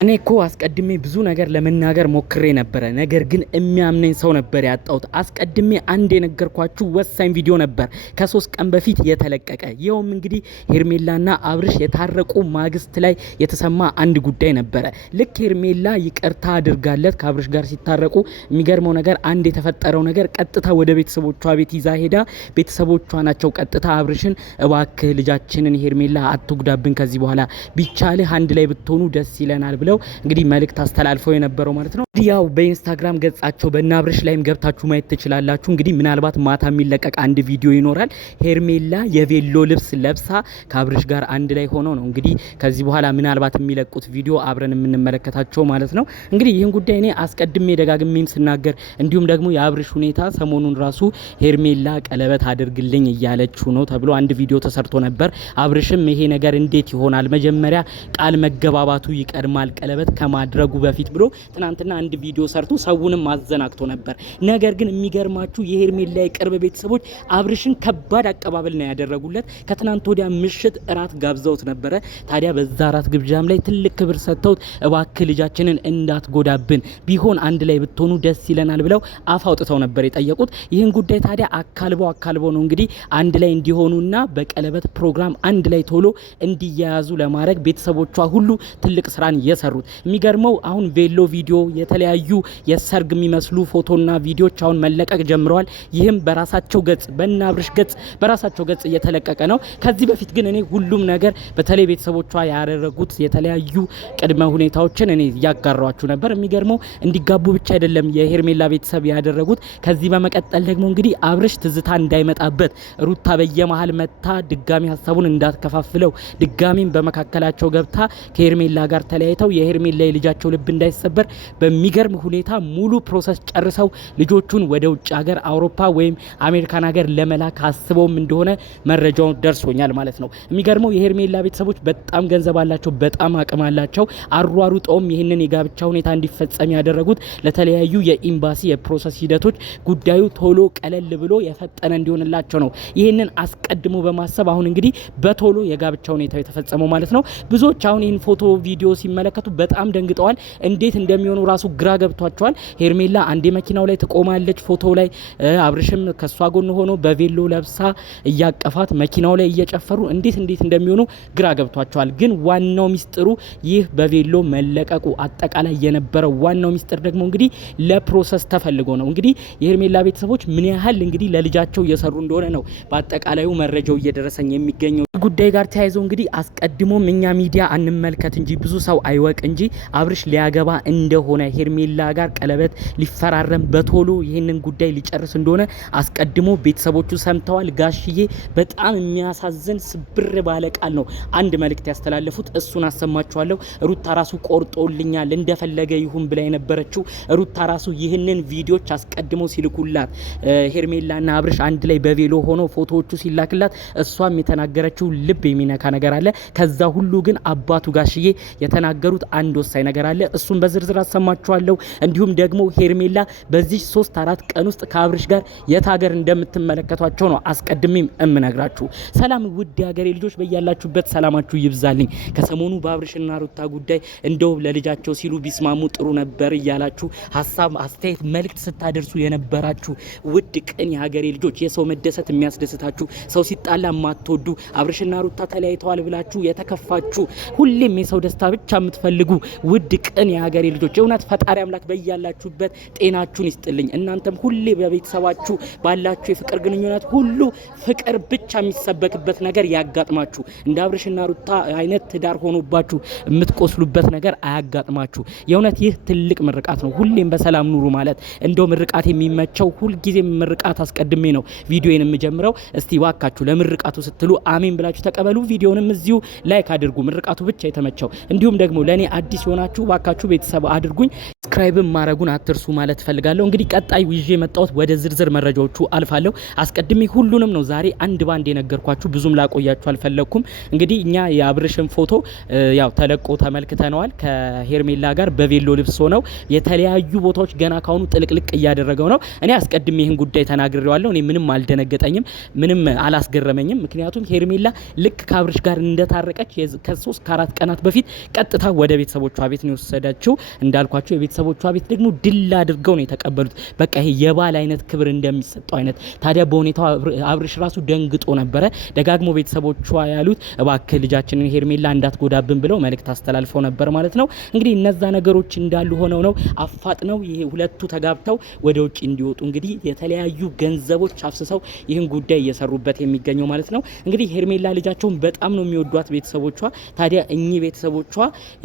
እኔ እኮ አስቀድሜ ብዙ ነገር ለመናገር ሞክሬ ነበረ። ነገር ግን የሚያምነኝ ሰው ነበር ያጣሁት። አስቀድሜ አንድ የነገርኳችሁ ወሳኝ ቪዲዮ ነበር ከ3 ቀን በፊት የተለቀቀ። ይኸውም እንግዲህ ሄርሜላና አብርሽ የታረቁ ማግስት ላይ የተሰማ አንድ ጉዳይ ነበረ። ልክ ሄርሜላ ይቅርታ አድርጋለት ከአብርሽ ጋር ሲታረቁ የሚገርመው ነገር አንድ የተፈጠረው ነገር ቀጥታ ወደ ቤተሰቦቿ ቤት ይዛ ሄዳ ቤተሰቦቿ ናቸው ቀጥታ አብርሽን እባክህ ልጃችንን ሄርሜላ አትጉዳብን፣ ከዚህ በኋላ ቢቻልህ አንድ ላይ ብትሆኑ ደስ ይለናል ብለው እንግዲህ መልእክት አስተላልፈው የነበረው ማለት ነው። ያው በኢንስታግራም ገጻቸው በእናብርሽ ላይም ገብታችሁ ማየት ትችላላችሁ። እንግዲህ ምናልባት ማታ የሚለቀቅ አንድ ቪዲዮ ይኖራል። ሄርሜላ የቬሎ ልብስ ለብሳ ከአብርሽ ጋር አንድ ላይ ሆኖ ነው እንግዲህ ከዚህ በኋላ ምናልባት የሚለቁት ቪዲዮ አብረን የምንመለከታቸው ማለት ነው። እንግዲህ ይህን ጉዳይ እኔ አስቀድሜ ደጋግሜም ስናገር እንዲሁም ደግሞ የአብርሽ ሁኔታ ሰሞኑን ራሱ ሄርሜላ ቀለበት አድርግልኝ እያለችው ነው ተብሎ አንድ ቪዲዮ ተሰርቶ ነበር። አብርሽም ይሄ ነገር እንዴት ይሆናል መጀመሪያ ቃል መገባባቱ ይቀድማል ቀለበት ከማድረጉ በፊት ብሎ ትናንትና አንድ ቪዲዮ ሰርቶ ሰውንም ማዘናክቶ ነበር። ነገር ግን የሚገርማችሁ የሄርሜላ የቅርብ ቤተሰቦች አብርሽን ከባድ አቀባበል ነው ያደረጉለት። ከትናንት ወዲያ ምሽት እራት ጋብዘውት ነበረ። ታዲያ በዛ እራት ግብዣም ላይ ትልቅ ክብር ሰጥተውት እባክህ ልጃችንን እንዳትጎዳብን ቢሆን አንድ ላይ ብትሆኑ ደስ ይለናል ብለው አፍ አውጥተው ነበር የጠየቁት። ይህን ጉዳይ ታዲያ አካልበው ነው እንግዲህ አንድ ላይ እንዲሆኑና በቀለበት ፕሮግራም አንድ ላይ ቶሎ እንዲያያዙ ለማድረግ ቤተሰቦቿ ሁሉ ትልቅ ስራን የሰሩት። የሚገርመው አሁን ቬሎ ቪዲዮ የተለያዩ የሰርግ የሚመስሉ ፎቶና ቪዲዮዎች አሁን መለቀቅ ጀምረዋል። ይህም በራሳቸው ገጽ በእናብርሽ ገጽ በራሳቸው ገጽ እየተለቀቀ ነው። ከዚህ በፊት ግን እኔ ሁሉም ነገር በተለይ ቤተሰቦቿ ያደረጉት የተለያዩ ቅድመ ሁኔታዎችን እኔ ያጋራዋችሁ ነበር። የሚገርመው እንዲጋቡ ብቻ አይደለም የሄርሜላ ቤተሰብ ያደረጉት። ከዚህ በመቀጠል ደግሞ እንግዲህ አብርሽ ትዝታ እንዳይመጣበት ሩታ በየመሃል መታ ድጋሚ ሀሳቡን እንዳትከፋፍለው ድጋሚም በመካከላቸው ገብታ ከሄርሜላ ጋር ተለያይተው የሄርሜላ ልጃቸው ልብ እንዳይሰበር በሚገርም ሁኔታ ሙሉ ፕሮሰስ ጨርሰው ልጆቹን ወደ ውጭ ሀገር አውሮፓ ወይም አሜሪካን ሀገር ለመላክ አስበውም እንደሆነ መረጃው ደርሶኛል ማለት ነው። የሚገርመው የሄርሜላ ቤተሰቦች በጣም ገንዘብ አላቸው፣ በጣም አቅም አላቸው። አሯሩጠውም ይህንን የጋብቻ ሁኔታ እንዲፈጸም ያደረጉት ለተለያዩ የኤምባሲ የፕሮሰስ ሂደቶች ጉዳዩ ቶሎ ቀለል ብሎ የፈጠነ እንዲሆንላቸው ነው። ይህንን አስቀድሞ በማሰብ አሁን እንግዲህ በቶሎ የጋብቻ ሁኔታ የተፈጸመው ማለት ነው። ብዙዎች አሁን ይህን ፎቶ ቪዲዮ ሲመለከቱ በጣም ደንግጠዋል። እንዴት እንደሚሆኑ ራሱ ግራ ገብቷቸዋል። ሄርሜላ አንዴ መኪናው ላይ ትቆማለች ፎቶ ላይ፣ አብርሽም ከሷ ጎን ሆኖ በቬሎ ለብሳ እያቀፋት መኪናው ላይ እየጨፈሩ እንዴት እንደሚሆኑ ግራ ገብቷቸዋል። ግን ዋናው ሚስጥሩ ይህ በቬሎ መለቀቁ አጠቃላይ የነበረው ዋናው ሚስጥር ደግሞ እንግዲህ ለፕሮሰስ ተፈልጎ ነው። እንግዲህ የሄርሜላ ቤተሰቦች ምን ያህል እንግዲህ ለልጃቸው እየሰሩ እንደሆነ ነው በአጠቃላዩ መረጃው እየደረሰኝ የሚገኘው። ጉዳይ ጋር ተያይዘው እንግዲህ አስቀድሞም እኛ ሚዲያ አንመልከት እንጂ ብዙ ሰው አይወቅ እንጂ አብርሽ ሊያገባ እንደሆነ ሄርሜላ ጋር ቀለበት ሊፈራረም በቶሎ ይህንን ጉዳይ ሊጨርስ እንደሆነ አስቀድሞ ቤተሰቦቹ ሰምተዋል። ጋሽዬ በጣም የሚያሳዝን ስብር ባለ ቃል ነው አንድ መልእክት ያስተላለፉት። እሱን አሰማችኋለሁ። ሩታ ራሱ ቆርጦልኛል እንደፈለገ ይሁን ብላ የነበረችው ሩታ ራሱ ይህንን ቪዲዮዎች አስቀድሞ ሲልኩላት ሄርሜላና አብርሽ አንድ ላይ በቬሎ ሆኖ ፎቶዎቹ ሲላክላት እሷም የተናገረችው ልብ የሚነካ ነገር አለ። ከዛ ሁሉ ግን አባቱ ጋሽዬ የተናገሩት አንድ ወሳኝ ነገር አለ። እሱን በዝርዝር አሰማችኋለሁ። እንዲሁም ደግሞ ሄርሜላ በዚህ 3-4 ቀን ውስጥ ከአብርሽ ጋር የት ሀገር እንደምትመለከቷቸው ነው አስቀድሜም እምነግራችሁ። ሰላም ውድ ሀገሬ ልጆች በያላችሁበት ሰላማችሁ ይብዛልኝ። ከሰሞኑ በአብርሽና ሩታ ጉዳይ እንደው ለልጃቸው ሲሉ ቢስማሙ ጥሩ ነበር እያላችሁ ሀሳብ አስተያየት መልእክት ስታደርሱ የነበራችሁ ውድ ቅን የሀገሬ ልጆች፣ የሰው መደሰት የሚያስደስታችሁ፣ ሰው ሲጣላ ማትወዱ፣ አብርሽና ሩታ ተለያይተዋል ብላችሁ የተከፋችሁ፣ ሁሌም የሰው ደስታ ብቻ የምትፈልጉ ውድ ቅን የሀገሬ ልጆች የእውነት ፈጣሪ አምላክ በያላችሁበት ጤናችሁን ይስጥልኝ። እናንተም ሁሌ በቤተሰባችሁ ባላችሁ የፍቅር ግንኙነት ሁሉ ፍቅር ብቻ የሚሰበክበት ነገር ያጋጥማችሁ። እንደ አብርሽና ሩታ አይነት ትዳር ሆኖባችሁ የምትቆስሉበት ነገር አያጋጥማችሁ። የእውነት ይህ ትልቅ ምርቃት ነው። ሁሌም በሰላም ኑሩ ማለት እንደው ምርቃት የሚመቸው ሁልጊዜ ምርቃት አስቀድሜ ነው ቪዲዮን የምጀምረው። እስቲ ዋካችሁ ለምርቃቱ ስትሉ አሜን ብላችሁ ተቀበሉ። ቪዲዮንም እዚሁ ላይክ አድርጉ፣ ምርቃቱ ብቻ የተመቸው። እንዲሁም ደግሞ ለኔ አዲስ የሆናችሁ ዋካችሁ ቤተሰብ አድርጉኝ፣ ሰብስክራይብም ማድረጉን አትርሱ ማለት ፈልጋለሁ። እንግዲህ ቀጣይ ይዤ መጣሁት ወደ ዝርዝር መረጃዎቹ አልፋለሁ። አስቀድሜ ሁሉንም ነው ዛሬ አንድ ባንድ የነገርኳችሁ፣ ብዙም ላቆያችሁ አልፈለኩም። እንግዲህ እኛ የአብርሽን ፎቶ ያው ተለቆ ተመልክተነዋል። ከሄርሜላ ጋር በቬሎ ልብስ ሆነው የተለያዩ ቦታዎች ገና ካሁኑ ጥልቅልቅ እያደረገው ነው። እኔ አስቀድሜ ይህን ጉዳይ ተናግሬዋለሁ። እኔ ምንም አልደነገጠኝም፣ ምንም አላስገረመኝም። ምክንያቱም ሄርሜላ ልክ ከአብርሽ ጋር እንደታረቀች ከ3-4 ቀናት በፊት ቀጥታ ወደ ወደ ቤተሰቦቿ ቤት ነው የወሰዳቸው። እንዳልኳቸው የቤተሰቦቿ ቤት ደግሞ ድል አድርገው ነው የተቀበሉት። በቃ ይሄ የባል አይነት ክብር እንደሚሰጠው አይነት። ታዲያ በሁኔታው አብርሽ ራሱ ደንግጦ ነበረ። ደጋግሞ ቤተሰቦቿ ያሉት እባክህ ልጃችንን ሄርሜላ እንዳትጎዳብን ብለው መልእክት አስተላልፈው ነበር ማለት ነው። እንግዲህ እነዛ ነገሮች እንዳሉ ሆነው ነው አፋጥነው ይሄ ሁለቱ ተጋብተው ወደ ውጭ እንዲወጡ እንግዲህ የተለያዩ ገንዘቦች አፍስሰው ይህን ጉዳይ እየሰሩበት የሚገኘው ማለት ነው። እንግዲህ ሄርሜላ ልጃቸውን በጣም ነው የሚወዷት ቤተሰቦቿ። ታዲያ እኚህ ቤተሰቦቿ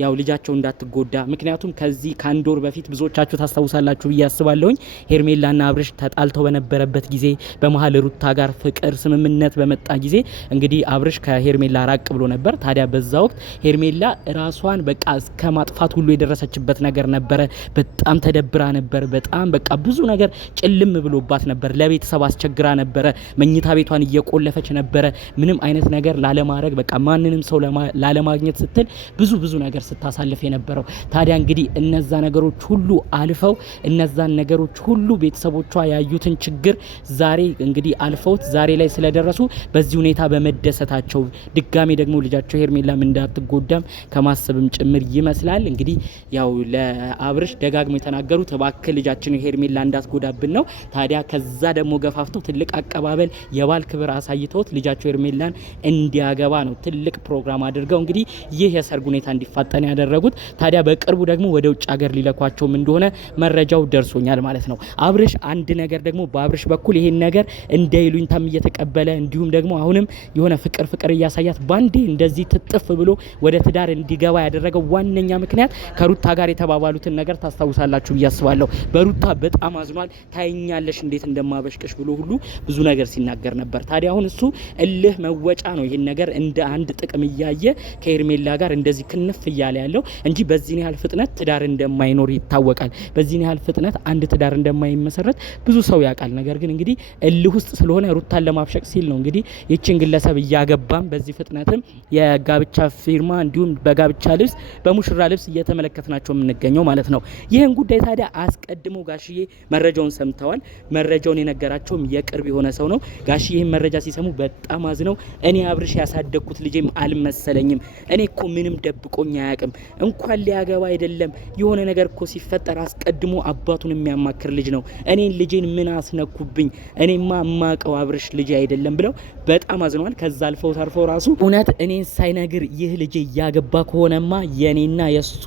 ያው ልጃቸው እንዳትጎዳ፣ ምክንያቱም ከዚህ ከአንድ ወር በፊት ብዙዎቻችሁ ታስታውሳላችሁ ብዬ አስባለሁኝ ሄርሜላና አብርሽ ተጣልተው በነበረበት ጊዜ በመሀል ሩታ ጋር ፍቅር ስምምነት በመጣ ጊዜ እንግዲህ አብርሽ ከሄርሜላ ራቅ ብሎ ነበር። ታዲያ በዛ ወቅት ሄርሜላ ራሷን በቃ እስከ ማጥፋት ሁሉ የደረሰችበት ነገር ነበረ። በጣም ተደብራ ነበር። በጣም በቃ ብዙ ነገር ጭልም ብሎባት ነበር። ለቤተሰብ አስቸግራ ነበረ። መኝታ ቤቷን እየቆለፈች ነበረ። ምንም አይነት ነገር ላለማድረግ በቃ ማንንም ሰው ላለማግኘት ስትል ብዙ ነገር ስታሳልፍ የነበረው። ታዲያ እንግዲህ እነዛ ነገሮች ሁሉ አልፈው እነዛን ነገሮች ሁሉ ቤተሰቦቿ ያዩትን ችግር ዛሬ እንግዲህ አልፈውት ዛሬ ላይ ስለደረሱ በዚህ ሁኔታ በመደሰታቸው ድጋሜ ደግሞ ልጃቸው ሄርሜላም እንዳትጎዳም ከማሰብም ጭምር ይመስላል እንግዲህ ያው ለአብርሽ ደጋግሞ የተናገሩት እባክህ ልጃችን ሄርሜላ እንዳትጎዳብን ነው። ታዲያ ከዛ ደግሞ ገፋፍተው ትልቅ አቀባበል የባል ክብር አሳይተውት ልጃቸው ሄርሜላን እንዲያገባ ነው ትልቅ ፕሮግራም አድርገው እንግዲህ ይህ የሰርግ ሁኔታ እንዲፋጠን ያደረጉት። ታዲያ በቅርቡ ደግሞ ወደ ውጭ ሀገር ሊለኳቸውም እንደሆነ መረጃው ደርሶኛል ማለት ነው። አብርሽ አንድ ነገር ደግሞ በአብርሽ በኩል ይሄን ነገር እንደ ይሉኝታም እየተቀበለ እንዲሁም ደግሞ አሁንም የሆነ ፍቅር እያሳያት ባንዴ እንደዚህ ትጥፍ ብሎ ወደ ትዳር እንዲገባ ያደረገው ዋነኛ ምክንያት ከሩታ ጋር የተባባሉትን ነገር ታስታውሳላችሁ ብዬ አስባለሁ። በሩታ በጣም አዝኗል። ታይኛለሽ እንዴት እንደማበሽቅሽ ብሎ ሁሉ ብዙ ነገር ሲናገር ነበር። ታዲያ አሁን እሱ እልህ መወጫ ነው ይሄን ነገር እንደ አንድ ጥቅም እያየ ከሄርሜላ ጋር እንደዚህ ክንፍ እያለ ያለው እንጂ በዚህ ያህል ፍጥነት ትዳር እንደማይኖር ይታወቃል። በዚህ ያህል ፍጥነት አንድ ትዳር እንደማይመሰረት ብዙ ሰው ያውቃል። ነገር ግን እንግዲህ እልህ ውስጥ ስለሆነ ሩታን ለማብሸቅ ሲል ነው እንግዲህ ይችን ግለሰብ እያገባም በዚህ ፍጥነትም የጋብቻ ፊርማ እንዲሁም በጋብቻ ልብስ በሙሽራ ልብስ እየተመለከትናቸው የምንገኘው ማለት ነው። ይህን ጉዳይ ታዲያ አስቀድሞ ጋሽዬ መረጃውን ሰምተዋል። መረጃውን የነገራቸውም የቅርብ የሆነ ሰው ነው። ጋሽዬ ይህን መረጃ ሲሰሙ በጣም አዝነው እኔ አብርሽ ያሳደግኩት ልጄም አልመሰለኝም። እኔ እኮ ምንም ደብቆኝ አያውቅም። እንኳን ሊያገባ አይደለም የሆነ ነገር እኮ ሲፈጠር አስቀድሞ አባቱን የሚያማክር ልጅ ነው። እኔን ልጄን ምን አስነኩብኝ? እኔማ እማቀው አብርሽ ልጄ አይደለም ብለው በጣም አዝነዋል። ከዛ አልፈው ተርፈው ራሱ እውነት እኔን ሳይነግር ይህ ልጄ እያገባ ከሆነማ የኔና የሱ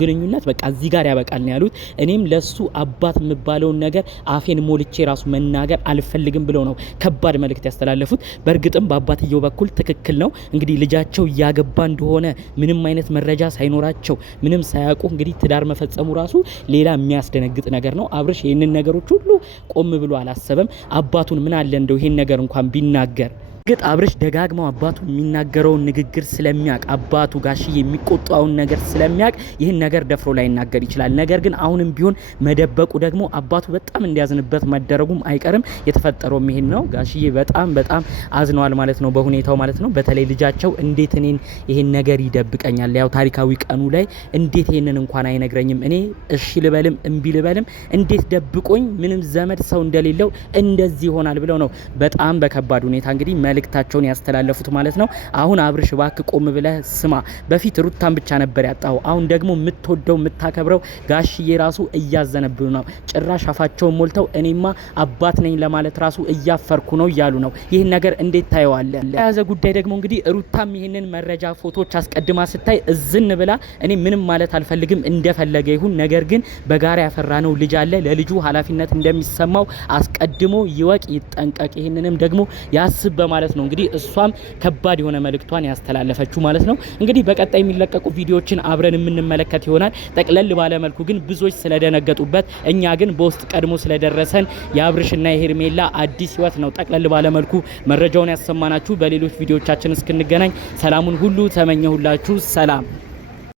ግንኙነት በቃ እዚህ ጋር ያበቃል ነው ያሉት። እኔም ለሱ አባት የሚባለውን ነገር አፌን ሞልቼ ራሱ መናገር አልፈልግም ብለው ነው ከባድ መልእክት ያስተላለፉት። በእርግጥም በአባትየው በኩል ትክክል ነው። እንግዲህ ልጃቸው እያገባ እንደሆነ ምንም አይነት መረጃ ሳይኖራቸው ምንም ሳያውቁ እንግዲህ ትዳር መፈጸሙ ራሱ ሌላ የሚያስደነግጥ ነገር ነው። አብርሽ ይህንን ነገሮች ሁሉ ቆም ብሎ አላሰበም። አባቱን ምን አለ እንደው ይሄን ነገር እንኳን ቢናገር ግጥ አብርሽ ደጋግመው አባቱ የሚናገረውን ንግግር ስለሚያቅ አባቱ ጋሽዬ የሚቆጣውን ነገር ስለሚያቅ ይህን ነገር ደፍሮ ላይ ይናገር ይችላል። ነገር ግን አሁንም ቢሆን መደበቁ ደግሞ አባቱ በጣም እንዲያዝንበት መደረጉም አይቀርም። የተፈጠረው ይሄን ነው። ጋሽዬ በጣም አዝነዋል ማለት ነው በሁኔታው ማለት ነው። በተለይ ልጃቸው እንዴት እኔን ይሄን ነገር ይደብቀኛል? ያው ታሪካዊ ቀኑ ላይ እንዴት ይሄንን እንኳን አይነግረኝም? እኔ እሺ ልበልም እምቢ ልበልም እንዴት ደብቆኝ ምንም ዘመድ ሰው እንደሌለው እንደዚህ ይሆናል ብለው ነው በጣም በከባድ ሁኔታ እንግዲህ መልእክታቸውን ያስተላለፉት ማለት ነው። አሁን አብርሽ እባክህ ቆም ብለህ ስማ። በፊት ሩታን ብቻ ነበር ያጣው። አሁን ደግሞ የምትወደው የምታከብረው ጋሽዬ ራሱ እያዘነብሉ ነው። ጭራሽ አፋቸውን ሞልተው እኔማ አባት ነኝ ለማለት ራሱ እያፈርኩ ነው እያሉ ነው። ይህን ነገር እንዴት ታየዋለህ? የያዘ ጉዳይ ደግሞ እንግዲህ ሩታም ይህንን መረጃ ፎቶዎች አስቀድማ ስታይ እዝን ብላ እኔ ምንም ማለት አልፈልግም እንደፈለገ ይሁን፣ ነገር ግን በጋራ ያፈራነው ልጅ አለ፣ ለልጁ ኃላፊነት እንደሚሰማው አስቀድሞ ይወቅ፣ ይጠንቀቅ፣ ይህንንም ደግሞ ያስብ በማለት ነው እንግዲህ እሷም ከባድ የሆነ መልእክቷን ያስተላለፈችው ማለት ነው። እንግዲህ በቀጣይ የሚለቀቁ ቪዲዮዎችን አብረን የምንመለከት ይሆናል። ጠቅለል ባለ መልኩ ግን ብዙዎች ስለደነገጡበት እኛ ግን በውስጥ ቀድሞ ስለደረሰን የአብርሽና የሄርሜላ አዲስ ህይወት ነው ጠቅለል ባለ መልኩ መረጃውን ያሰማናችሁ። በሌሎች ቪዲዮዎቻችን እስክንገናኝ ሰላሙን ሁሉ ተመኘሁላችሁ። ሰላም